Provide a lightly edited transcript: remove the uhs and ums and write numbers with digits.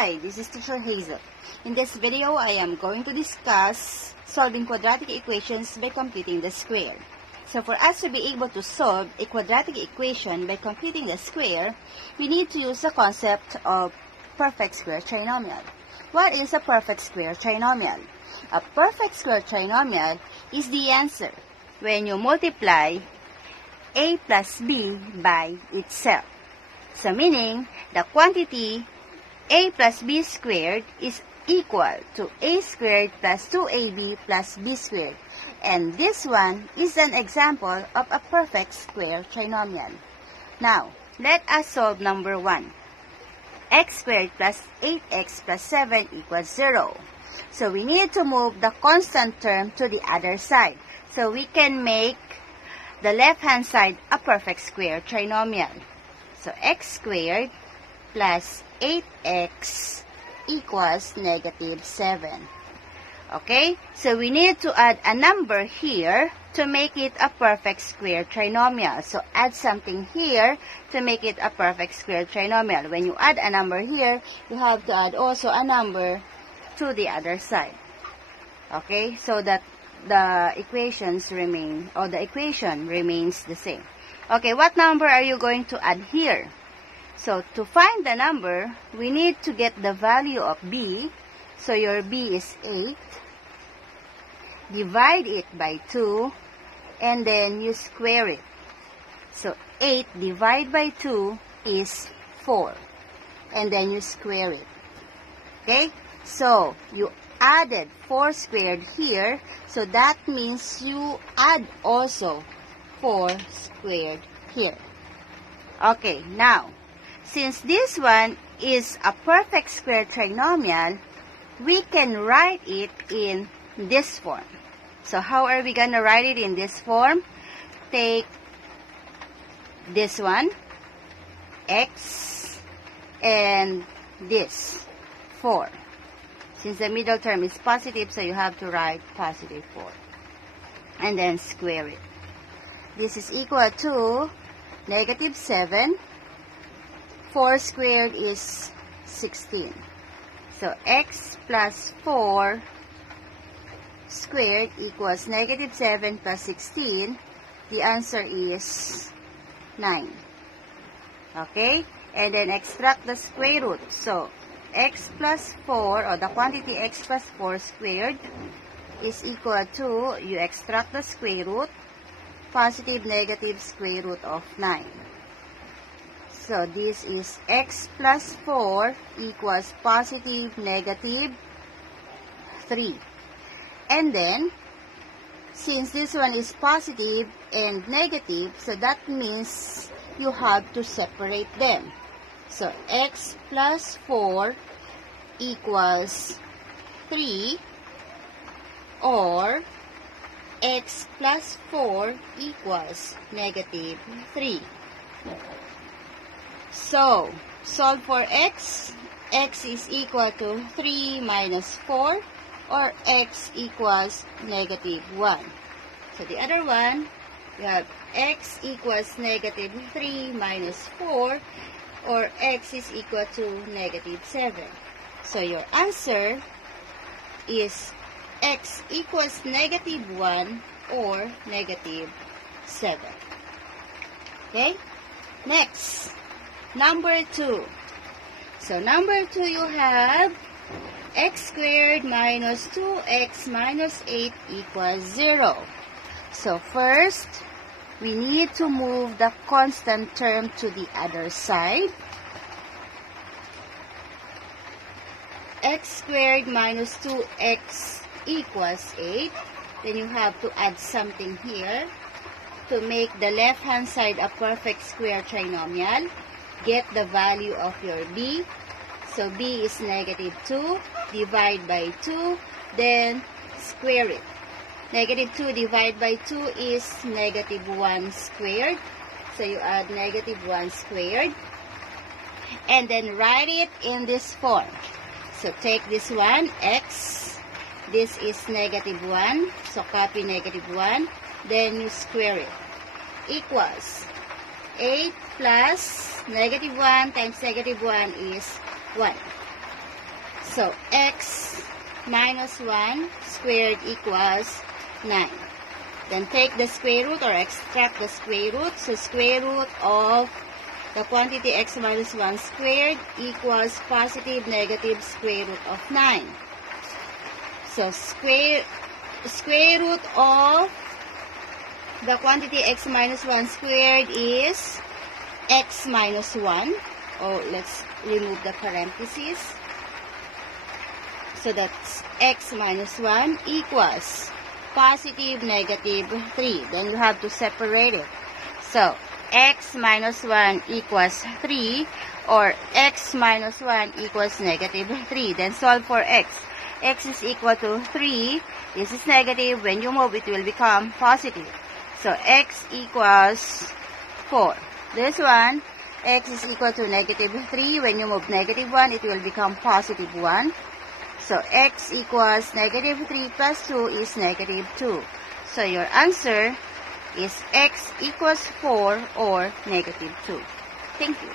Hi, this is Teacher Hazel. In this video, I am going to discuss solving quadratic equations by computing the square. So for us to be able to solve a quadratic equation by computing the square, we need to use the concept of perfect square trinomial. What is a perfect square trinomial? A perfect square trinomial is the answer when you multiply a plus b by itself. So meaning, the quantity a plus b squared is equal to a squared plus 2ab plus b squared. And this one is an example of a perfect square trinomial. Now, let us solve number 1. X squared plus 8x plus 7 equals 0. So we need to move the constant term to the other side. So we can make the left-hand side a perfect square trinomial. So x squared plus 8x equals negative 7. Okay? So we need to add a number here to make it a perfect square trinomial. So add something here to make it a perfect square trinomial. When you add a number here, you have to add also a number to the other side. Okay? So that the equations remain, or the equation remains the same. Okay, what number are you going to add here? So to find the number, we need to get the value of b. So your b is 8. Divide it by 2, and then you square it. So 8 divided by 2 is 4. And then you square it. Okay? So you added 4 squared here. So that means you add also 4 squared here. Okay, now, since this one is a perfect square trinomial, we can write it in this form. So how are we going to write it in this form? Take this one, x, and this, 4. Since the middle term is positive, so you have to write positive 4. And then square it. This is equal to negative 7. 4 squared is 16. So x plus 4 squared equals negative 7 plus 16. The answer is 9. Okay? And then extract the square root. So x plus 4, or the quantity x plus 4 squared, is equal to, you extract the square root, positive negative square root of 9. So this is x plus 4 equals positive negative 3. And then, since this one is positive and negative, so that means you have to separate them. So x plus 4 equals 3, or x plus 4 equals negative 3. So, solve for x. X is equal to 3 minus 4, or x equals negative 1. So, the other one, we have x equals negative 3 minus 4, or x is equal to negative 7. So, your answer is x equals negative 1 or negative 7. Okay? Next, number 2. So, number 2, you have x squared minus 2x minus 8 equals 0. So, first, we need to move the constant term to the other side. X squared minus 2x equals 8. Then you have to add something here to make the left-hand side a perfect square trinomial. Get the value of your b. So b is negative 2. Divide by 2. Then square it. Negative 2 divided by 2 is negative 1 squared. So you add negative 1 squared. And then write it in this form. So take this one, x. This is negative 1. So copy negative 1. Then you square it. Equals 8 plus negative 1 times negative 1 is 1. So, x minus 1 squared equals 9. Then take the square root or extract the square root. So, square root of the quantity x minus 1 squared equals positive negative square root of 9. So, square root of the quantity x minus 1 squared is x minus 1. Oh, let's remove the parentheses. So, that's x minus 1 equals positive negative 3. Then you have to separate it. So, x minus 1 equals 3 or x minus 1 equals negative 3. Then solve for x. X is equal to 3. This is negative. When you move, it will become positive. So, x equals 4. This one, x is equal to negative 3. When you move negative 1, it will become positive 1. So, x equals negative 3 plus 2 is negative 2. So, your answer is x equals 4 or negative 2. Thank you.